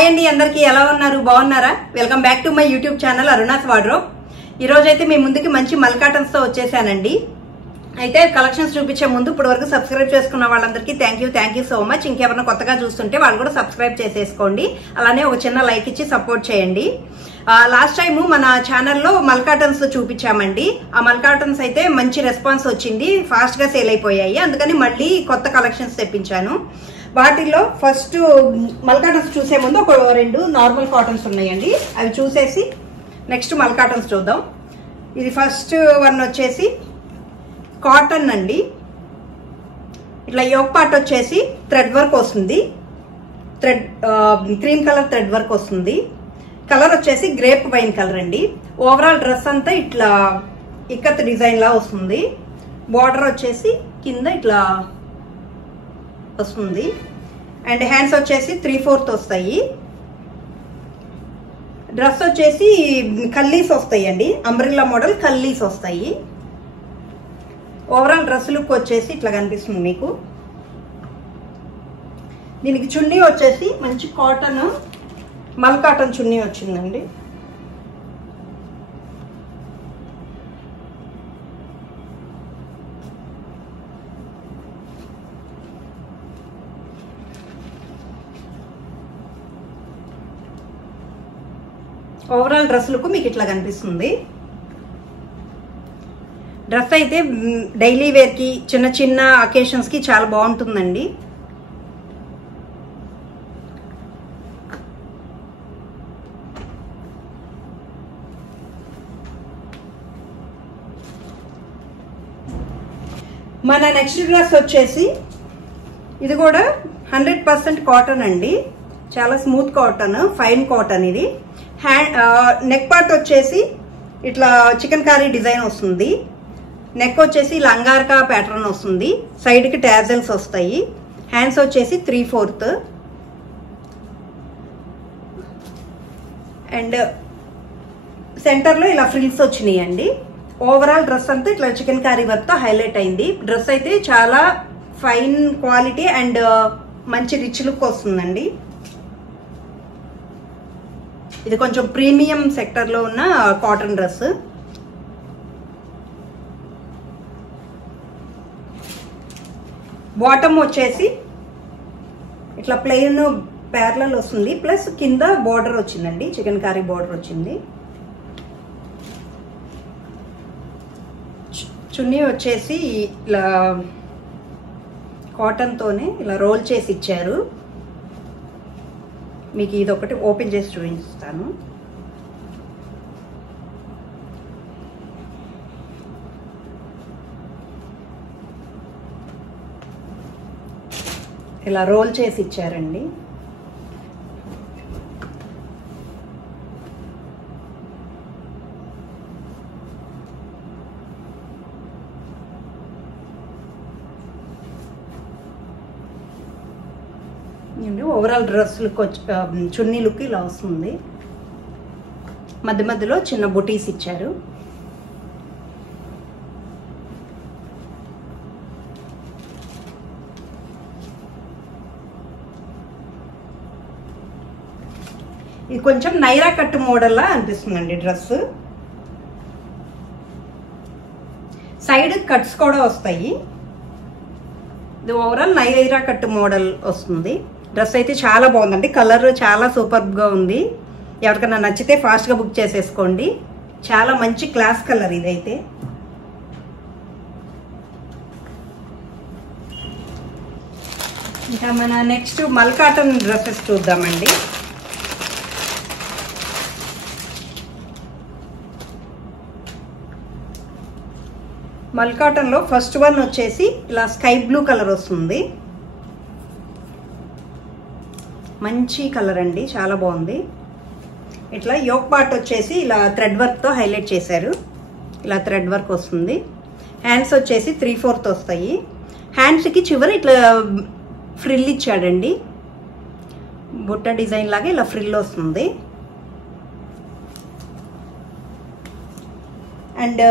Hi అండి అందరికీ ఎలా ఉన్నారు బాగున్నారా welcome back to my YouTube channel Aruna's wardrobe ఈ రోజు అయితే మీ ముందుకి మంచి మల్ కాటన్స్ తో వచ్చేసానండి అయితే కలెక్షన్స్ చూపించే ముందు ఇప్పటివరకు సబ్స్క్రైబ్ చేసుకున్న వాళ్ళందరికీ థ్యాంక్ యూ సో మచ్ ఇంకెవరైనా కొత్తగా చూస్తుంటే వాళ్ళు కూడా సబ్స్క్రైబ్ చేసేసుకోండి అలానే ఒక చిన్న లైక్ ఇచ్చి సపోర్ట్ చేయండి లాస్ట్ టైం మన ఛానల్లో మల్ కాటన్స్ చూపించామండి ఆ మల్ కాటన్స్ అయితే మంచి రెస్పాన్స్ వచ్చింది ఫాస్ట్ గా సేల్ అయిపోయాయి అందుకని మళ్ళీ కొత్త కలెక్షన్స్ తెప్పించాను వాటిల్లో ఫస్ట్ మల్ కాటన్స్ చూసే ముందు ఒక రెండు నార్మల్ కాటన్స్ ఉన్నాయండి అవి చూసేసి నెక్స్ట్ మల్ కాటన్స్ చూద్దాం ఇది ఫస్ట్ వన్ వచ్చేసి కాటన్ అండి ఇట్లా యోక్ పార్ట్ వచ్చేసి థ్రెడ్ వర్క్ వస్తుంది క్రీమ్ కలర్ థ్రెడ్ వర్క్ వస్తుంది కలర్ వచ్చేసి గ్రేప్ వైన్ కలర్ అండి ఓవరాల్ డ్రెస్ అంతా ఇట్లా ఇక్కత్ డిజైన్ లా వస్తుంది బార్డర్ వచ్చేసి కింద ఇట్లా వస్తుంది అండ్ హ్యాండ్స్ వచ్చేసి 3/4 వస్తాయి డ్రెస్ వచ్చేసి కల్లీస్ వస్తాయండి అంబ్రెల్లా మోడల్ కల్లీస్ వస్తాయి ఓవరాల్ డ్రెస్ లుక్ వచ్చేసి ఇట్లా కనిపిస్తుంది మీకు దీనికి చున్నీ వచ్చేసి మంచి కాటన్ మల్ కాటన్ చున్నీ వచ్చిందండి ఓవరాల్ డ్రెస్ లుక్ మీకు ఇట్లా కనిపిస్తుంది డ్రెస్ అయితే డైలీ వేర్ కి చిన్న చిన్న అకేషన్స్ కి చాలా బాగుంటుందండి మన నెక్స్ట్ డ్రెస్ వచ్చేసి ఇది కూడా 100% కాటన్ అండి చాలా స్మూత్ కాటన్ ఫైన్ కాటన్ ఇది నెక్ పార్ట్ వచ్చేసి ఇట్లా చికెన్ కర్రీ డిజైన్ వస్తుంది నెక్ వచ్చేసి లంగార్కా ప్యాటర్న్ వస్తుంది సైడ్ కి టాజల్స్ వస్తాయి హ్యాండ్స్ వచ్చేసి 3/4 అండ్ సెంటర్ లో ఇలా ఫ్రిల్స్ వచ్చినాయి అండి ఓవరాల్ డ్రెస్ అంతా ఇట్లా చికెన్ కర్రీ వర్క్ తో హైలైట్ అయింది డ్రెస్ అయితే చాలా ఫైన్ క్వాలిటీ అండ్ మంచి రిచ్ లుక్ వస్తుందండి ఇది కొంచెం ప్రీమియం సెక్టర్ లో ఉన్న కాటన్ డ్రెస్ బాటమ్ వచ్చేసి ఇట్లా ప్లెయిన్ ప్యారలల్ వస్తుంది ప్లస్ కింద బార్డర్ వచ్చిందండి చికెన్ కర్రీ బార్డర్ వచ్చింది చున్నీ వచ్చేసి ఇలా కాటన్ తోనే ఇలా రోల్ చేసి ఇచ్చారు మీకు ఇది ఒకటి ఓపెన్ చేసి చూపిస్తాను ఇలా రోల్ చేసి ఇచ్చారండి ఓవరాల్ డ్రెస్ లుక్ చున్నీ లుక్ ఇలా వస్తుంది మధ్య మధ్యలో చిన్న బుటీస్ ఇచ్చారు ఇది కొంచెం నైరా కట్ మోడల్ లా అనిపిస్తుందండి డ్రెస్ సైడ్ కట్స్ కూడా వస్తాయి ఇది ఓవరాల్ నైరా కట్ మోడల్ వస్తుంది డ్రెస్ అయితే చాలా బాగుందండి కలర్ చాలా సూపర్ గా ఉంది ఎవరికైనా నచ్చితే ఫాస్ట్ గా బుక్ చేసేసుకోండి చాలా మంచి క్లాస్ కలర్ ఇదైతే ఇంకా మన నెక్స్ట్ మల్ కాటన్ డ్రెస్సెస్ చూద్దామండి మల్ కాటన్ లో ఫస్ట్ వన్ వచ్చేసి ఇలా స్కై బ్లూ కలర్ వస్తుంది మంచి కలర్ అండి చాలా బాగుంది ఇట్లా యోక్ పార్ట్ వచ్చేసి ఇలా థ్రెడ్ వర్క్ తో హైలైట్ చేశారు ఇలా థ్రెడ్ వర్క్ వస్తుంది హ్యాండ్స్ వచ్చేసి 3/4 వస్తాయి హ్యాండ్స్ కి చివరి ఇట్లా ఫ్రిల్ ఇచ్చాడండి బుట్ట డిజైన్ లాగా ఇలా ఫ్రిల్ వస్తుంది అండ్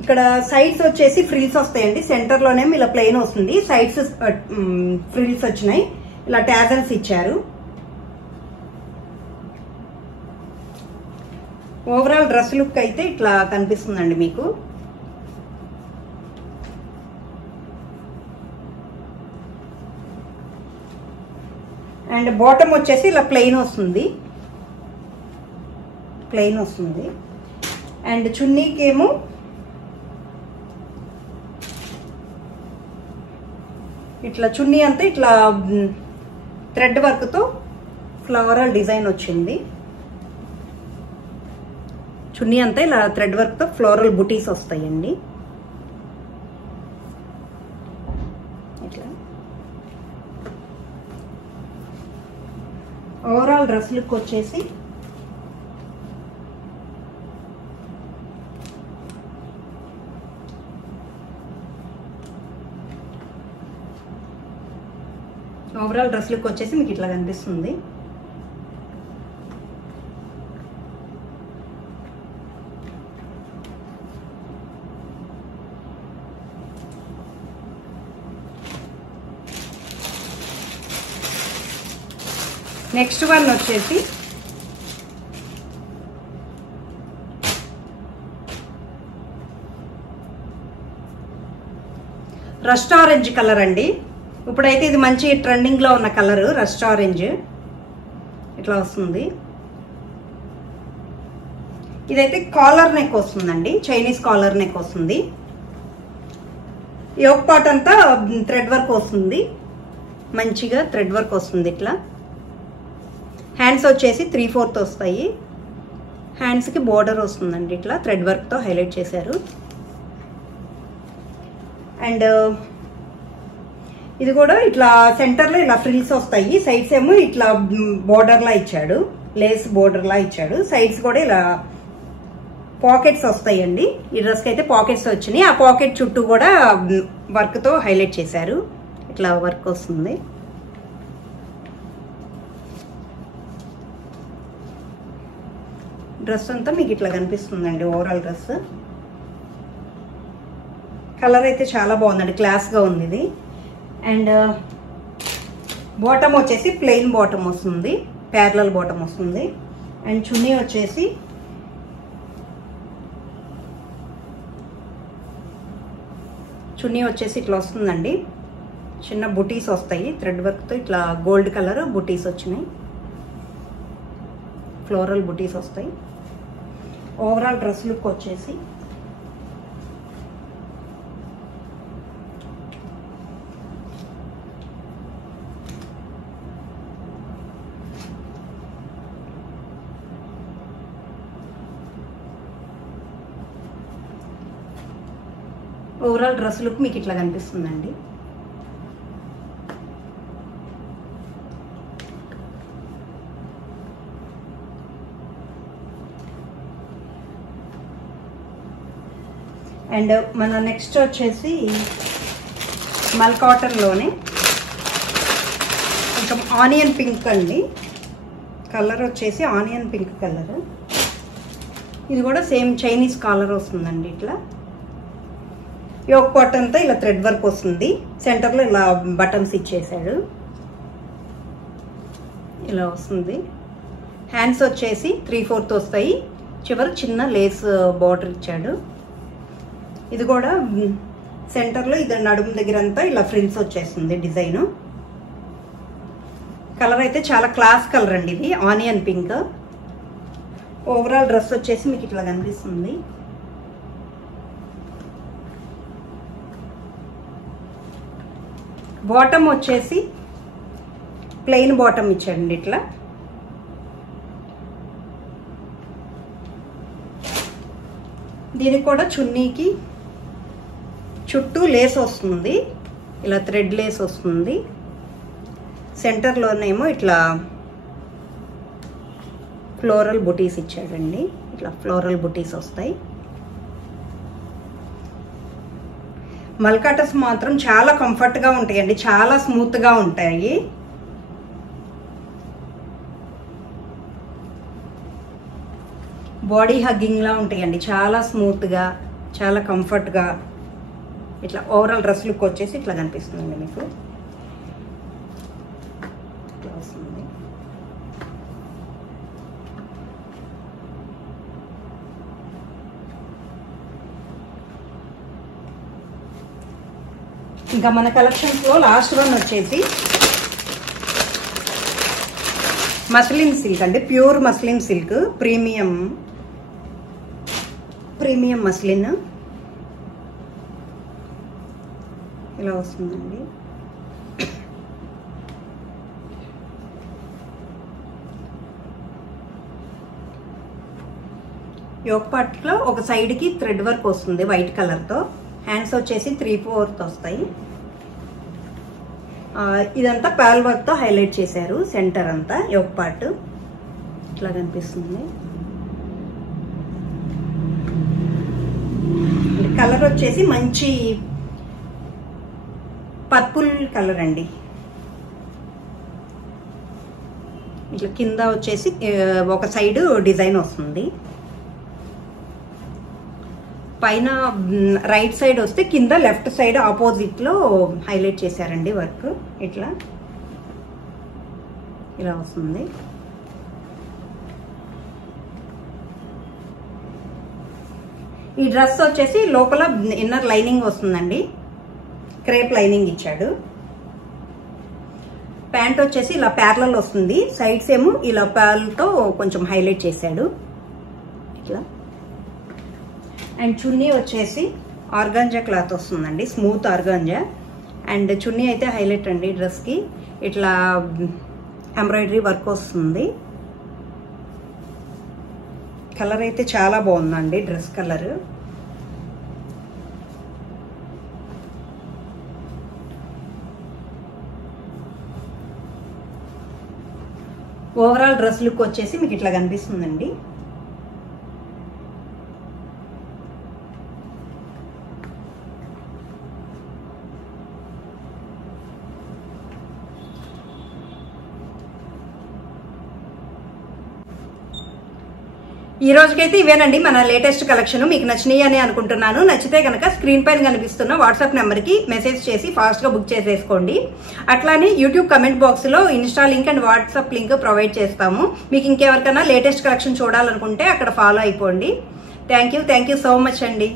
ఇక్కడ సైడ్స్ వచ్చేసి ఫ్రిల్స్ వస్తాయండి సెంటర్ లోనేమో ఇలా ప్లెయిన్ వస్తుంది సైడ్స్ ఫ్రిల్స్ వచ్చినాయి ఇలా టాజల్స్ ఇచ్చారు ఓవరాల్ డ్రెస్ లుక్ అయితే ఇట్లా కనిపిస్తుందండి మీకు. అండ్ బాటమ్ వచ్చేసి ఇలా ప్లెయిన్ వస్తుంది, ప్లెయిన్ వస్తుంది. అండ్ చున్నీకేమో ఇట్లా చున్నీ అంతా ఇట్లా థ్రెడ్ వర్క్తో ఫ్లవరల్ డిజైన్ వచ్చింది. చున్నీ అంతా ఇలా థ్రెడ్ వర్క్తో ఫ్లోరల్ బుటీస్ వస్తాయండి. ఇట్లా ఓవరాల్ డ్రెస్ లుక్ వచ్చేసి మీకు ఇట్లా కనిపిస్తుంది. నెక్స్ట్ వన్ వచ్చేసి రస్ట్ ఆరెంజ్ కలర్ అండి. ఇప్పుడైతే ఇది మంచి ట్రెండింగ్ లో ఉన్న కలర్ రస్ట్ ఆరెంజ్. ఇట్లా వస్తుంది. ఇదైతే కాలర్ నెక్ వస్తుందండి, చైనీస్ కాలర్ నెక్ వస్తుంది. యోక్ పార్ట్ అంతా థ్రెడ్ వర్క్ వస్తుంది, మంచిగా థ్రెడ్ వర్క్ వస్తుంది. ఇట్లా హ్యాండ్స్ వచ్చేసి 3/4 వస్తాయి. హ్యాండ్స్ కి బోర్డర్ వస్తుందండి, ఇట్లా థ్రెడ్ వర్క్ తో హైలైట్ చేశారు. అండ్ ఇది కూడా ఇట్లా సెంటర్ లో ఇలా ఫ్రిల్స్ వస్తాయి, సైడ్స్ ఏమో ఇట్లా బోర్డర్ లా ఇచ్చాడు, లేస్ బోర్డర్ లా ఇచ్చాడు. సైడ్స్ కూడా ఇలా పాకెట్స్ వస్తాయండి. ఈ డ్రెస్ కి అయితే పాకెట్స్ వచ్చినాయి. ఆ పాకెట్ చుట్టూ కూడా వర్క్ తో హైలైట్ చేశారు. ఇట్లా వర్క్ వస్తుంది. డ్రెస్ అంతా మీకు ఇట్లా కనిపిస్తుందండి. ఓవరాల్ డ్రెస్ కలర్ అయితే చాలా బాగుందండి, క్లాస్ గా ఉంది ఇది. అండ్ బాటమ్ వచ్చేసి ప్లెయిన్ బాటమ్ వస్తుంది, ప్యారలల్ బాటమ్ వస్తుంది. అండ్ చున్నీ వచ్చేసి ఇట్లా వస్తుందండి. చిన్న బుటీస్ వస్తాయి థ్రెడ్ వర్క్ తో, ఇట్లా గోల్డ్ కలర్ బుటీస్ వచ్చినాయి, ఫ్లోరల్ బుటీస్ వస్తాయి. ఓవరాల్ డ్రెస్ లుక్ వచ్చేసి మీకు ఇట్లా కనిపిస్తుందండి. అండ్ మన నెక్స్ట్ వచ్చేసి మల్ కాటన్ లోనే కొంచెం ఆనియన్ పింక్ అండి. కలర్ వచ్చేసి ఆనియన్ పింక్ కలర్. ఇది కూడా సేమ్ చైనీస్ కాలర్ వస్తుందండి. ఇట్లా యోక్ పార్ట్ అంతా ఇలా థ్రెడ్ వర్క్ వస్తుంది, సెంటర్ లో ఇలా బటన్స్ ఇచ్చేసాడు, ఇలా వస్తుంది. హ్యాండ్స్ వచ్చేసి 3/4 వస్తాయి, చివరి చిన్న లేస్ బార్డర్ ఇచ్చాడు. ఇది కూడా సెంటర్ లో ఇది నడుము దగ్గర అంతా ఇలా ఫ్రిల్స్ వచ్చేస్తుంది డిజైన్. కలర్ అయితే చాలా క్లాస్ కలర్ అండి ఇది, ఆనియన్ పింక్. ఓవరాల్ డ్రెస్ వచ్చేసి మీకు ఇట్లా కనిపిస్తుంది. బాటమ్ వచ్చేసి ప్లెయిన్ బాటమ్ ఇచ్చాడండి. ఇట్లా దీనికి కూడా చున్నీకి చుట్టూ లేస్ వస్తుంది, ఇలా థ్రెడ్ లేస్ వస్తుంది. సెంటర్లోనేమో ఇట్లా ఫ్లోరల్ బుటీస్ ఇచ్చాడండి, ఇట్లా ఫ్లోరల్ బుటీస్ వస్తాయి. మల్కాటస్ మాత్రం చాలా కంఫర్ట్ గా ఉంటాయండి, చాలా స్మూత్ గా ఉంటాయి. బాడీ హగ్గింగ్ లా ఉంటాయండి, చాలా స్మూత్ గా, చాలా కంఫర్ట్ గా. ఇట్లా ఓవరాల్ డ్రెస్ లుక్ వచ్చేసి ఇట్లా కనిపిస్తుందండి మీకు. ఇంకా మన కలెక్షన్స్లో లాస్ట్ వన్ వచ్చేసి మస్లిన్ సిల్క్ అండి, pure muslin silk, premium muslin ఇలా వస్తుందండి. యోక్ పార్ట్లో ఒక సైడ్కి థ్రెడ్ వర్క్ వస్తుంది వైట్ కలర్తో. హ్యాండ్స్ వచ్చేసి 3/4 వస్తాయి. ఇదంతా పాల్ వర్క్తో హైలైట్ చేశారు. సెంటర్ అంతా యోక్ పార్ట్ ఇట్లా కనిపిస్తుంది. కలర్ వచ్చేసి మంచి పర్పుల్ కలర్ అండి. ఇట్లా కింద వచ్చేసి ఒక సైడ్ డిజైన్ వస్తుంది. పైన రైట్ సైడ్ వస్తే కింద లెఫ్ట్ సైడ్ ఆపోజిట్ లో హైలైట్ చేశారండి వర్క్. ఇట్లా ఇలా వస్తుంది. ఈ డ్రెస్ వచ్చేసి లోపల ఇన్నర్ లైనింగ్ వస్తుందండి, క్రేప్ లైనింగ్ ఇచ్చాడు. ప్యాంట్ వచ్చేసి ఇలా ప్యారలల్ వస్తుంది, సైడ్స్ ఏమో ఇలా ప్యారల్తో కొంచెం హైలైట్ చేశాడు ఇట్లా. అండ్ చున్నీ వచ్చేసి ఆర్గాంజా క్లాత్ వస్తుందండి, స్మూత్ ఆర్గాంజా. అండ్ చున్నీ అయితే హైలైట్ అండి డ్రెస్కి. ఇట్లా ఎంబ్రాయిడరీ వర్క్ వస్తుంది. కలర్ అయితే చాలా బాగుందండి dress colour. Overall dress look వచ్చేసి మీకు ఇట్లా కనిపిస్తుందండి. ఈ రోజుకైతే ఇవేనండి మన లేటెస్ట్ కలెక్షన్. మీకు నచ్చినాయి అని అనుకుంటున్నాను. నచ్చితే కనుక స్క్రీన్ పైన కనిపిస్తున్న వాట్సాప్ నెంబర్కి మెసేజ్ చేసి ఫాస్ట్గా బుక్ చేసేసుకోండి. అట్లానే యూట్యూబ్ కమెంట్ బాక్స్లో Insta link and WhatsApp link provide చేస్తాము. మీకు ఇంకెవరికైనా లేటెస్ట్ కలెక్షన్ చూడాలనుకుంటే అక్కడ ఫాలో అయిపోండి. థ్యాంక్ యూ సో మచ్ అండి.